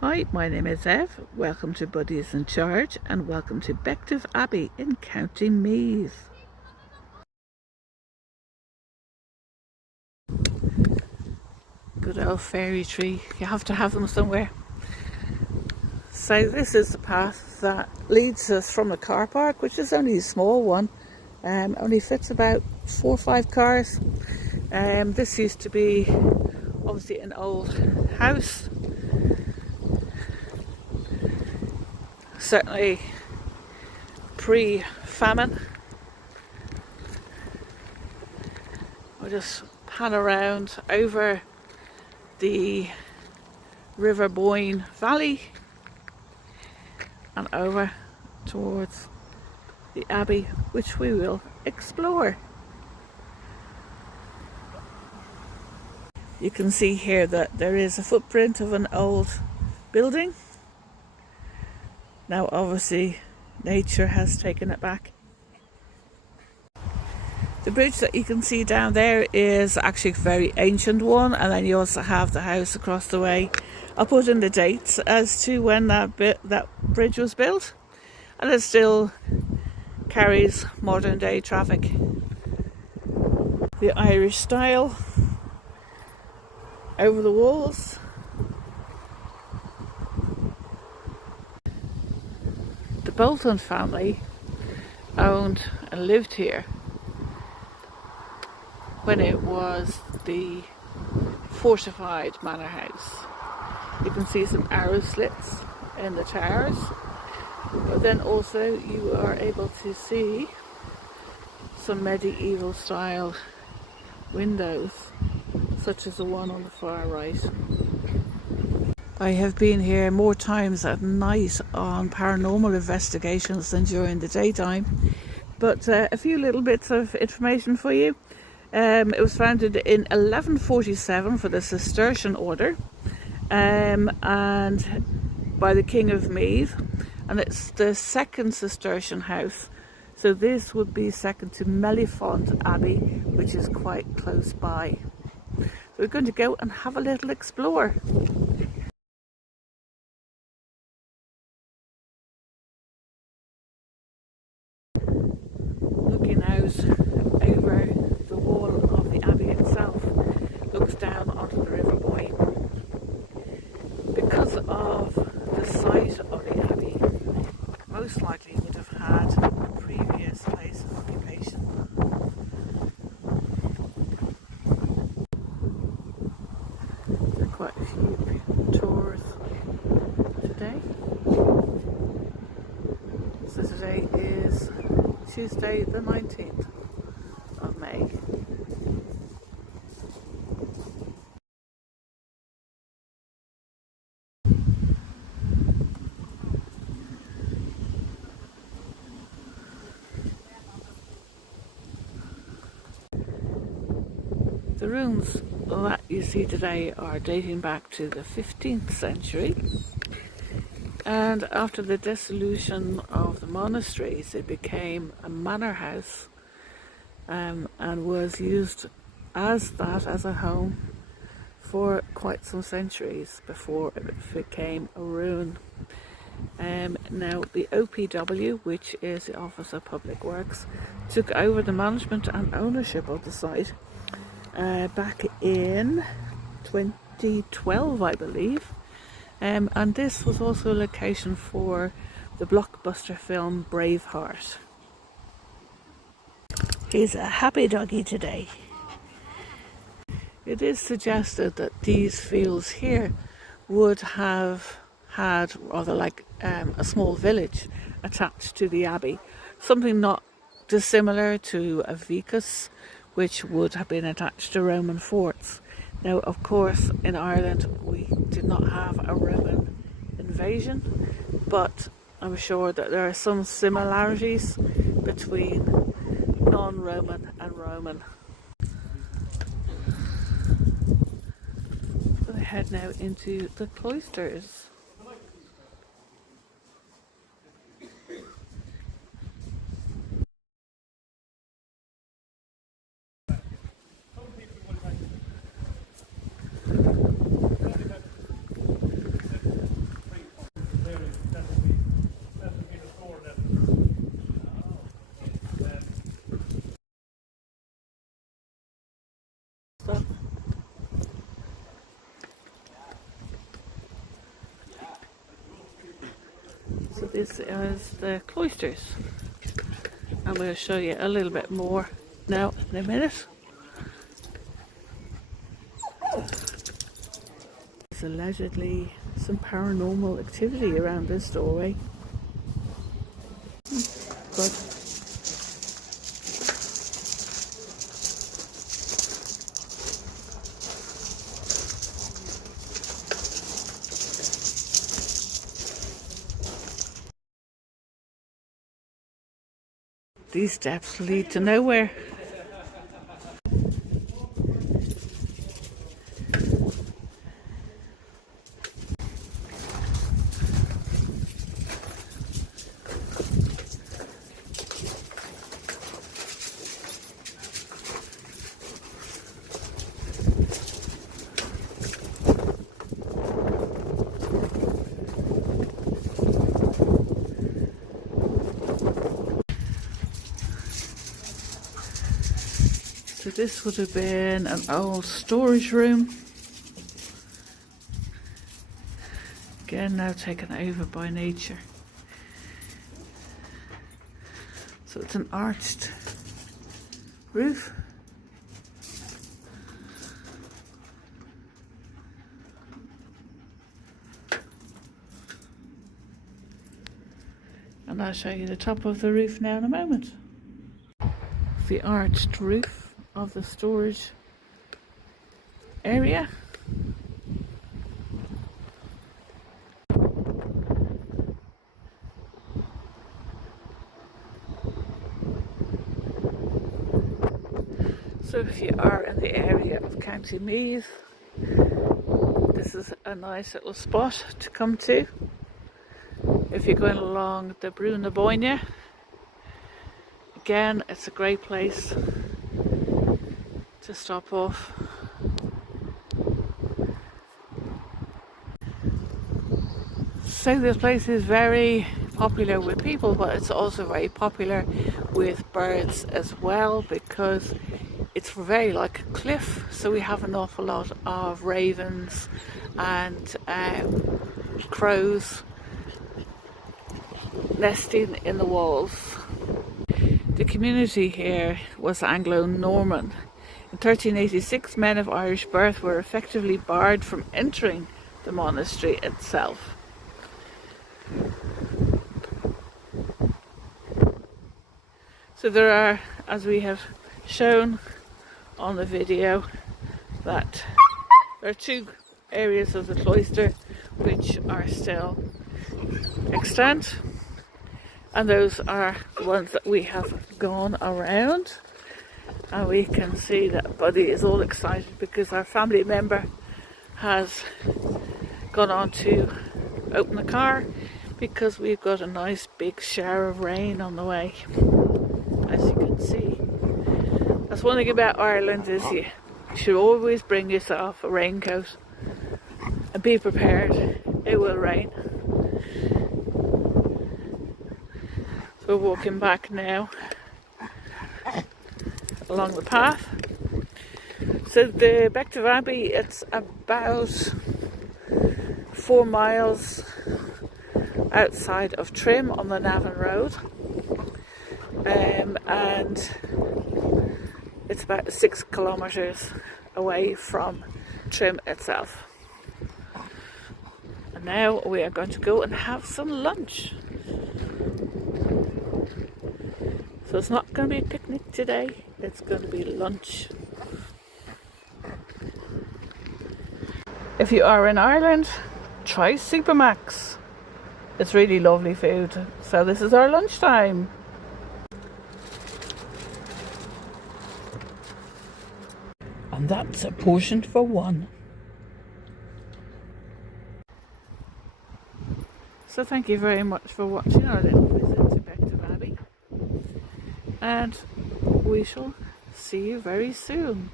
Hi, my name is Ev. Welcome to Buddies in Charge and welcome to Bective Abbey in County Meath. Good old fairy tree. You have to have them somewhere. So this is the path that leads us from the car park, which is only a small one. Only fits about 4 or 5 cars. This used to be obviously an old house. Certainly pre-famine. We'll just pan around over the River Boyne Valley and over towards the Abbey, which we will explore. You can see here that there is a footprint of an old building. Now obviously nature has taken it back. The bridge that you can see down there is actually a very ancient one, and then you also have the house across the way. I'll put in the dates as to when that bridge was built, and it still carries modern day traffic. The Irish style over the walls. The Bolton family owned and lived here when it was the fortified manor house. You can see some arrow slits in the towers, but then also you are able to see some medieval style windows, such as the one on the far right. I have been here more times at night on paranormal investigations than during the daytime, but a few little bits of information for you. It was founded in 1147 for the Cistercian order, and by the King of Meath, and it's the second Cistercian house. So this would be second to Mellifont Abbey, which is quite close by. So we're going to go and have a little explore. Looking out over the wall of the Abbey itself, looks down onto the River Boyne. Because of the site of the Abbey, most likely would have had a previous place of occupation. There are quite a few tours today. So today is Tuesday the 19th of May. The rooms that you see today are dating back to the 15th century, and after the dissolution of the monasteries it became a manor house, and was used as a home for quite some centuries before it became a ruin. Now the OPW, which is the Office of Public Works, took over the management and ownership of the site back in 2012, I believe, and this was also a location for the blockbuster film Braveheart. He's a happy doggy today. It is suggested that these fields here would have had rather like a small village attached to the abbey, something not dissimilar to a vicus, which would have been attached to Roman forts. Now, of course, in Ireland we did not have a Roman invasion, but I'm sure that there are some similarities between non-Roman and Roman. So we head now into the cloisters. this is the cloisters, and we'll show you a little bit more now in a minute. There's allegedly some paranormal activity around this doorway. Good. These steps lead to nowhere. So this would have been an old storage room. Again, now taken over by nature. So it's an arched roof. And I'll show you the top of the roof now in a moment. The arched roof of the storage area. So if you are in the area of County MEATH, this is a nice little spot to come to. If you're going along the Brúna Bóinne, again, it's a great place to stop off. So this place is very popular with people, but it's also very popular with birds as well, because it's very like a cliff, so we have an awful lot of ravens and crows nesting in the walls. The community here was Anglo-Norman. In 1386, men of Irish birth were effectively barred from entering the monastery itself. So there are, as we have shown on the video, that there are two areas of the cloister which are still extant, and those are the ones that we have gone around. And we can see that Buddy is all excited because our family member has gone on to open the car, because we've got a nice big shower of rain on the way, as you can see. That's one thing about Ireland, is you should always bring yourself a raincoat and be prepared, it will rain. So we're walking back now along the path. So the Bective Abbey, it's about 4 miles outside of Trim on the Navan Road, and it's about 6 kilometres away from Trim itself. And now we are going to go and have some lunch. So it's not going to be a picnic today, it's going to be lunch. If you are in Ireland, try Supermax. It's really lovely food. So this is our lunchtime. And that's a portion for one. So thank you very much for watching our little visit to Bective Abbey. And we shall see you very soon.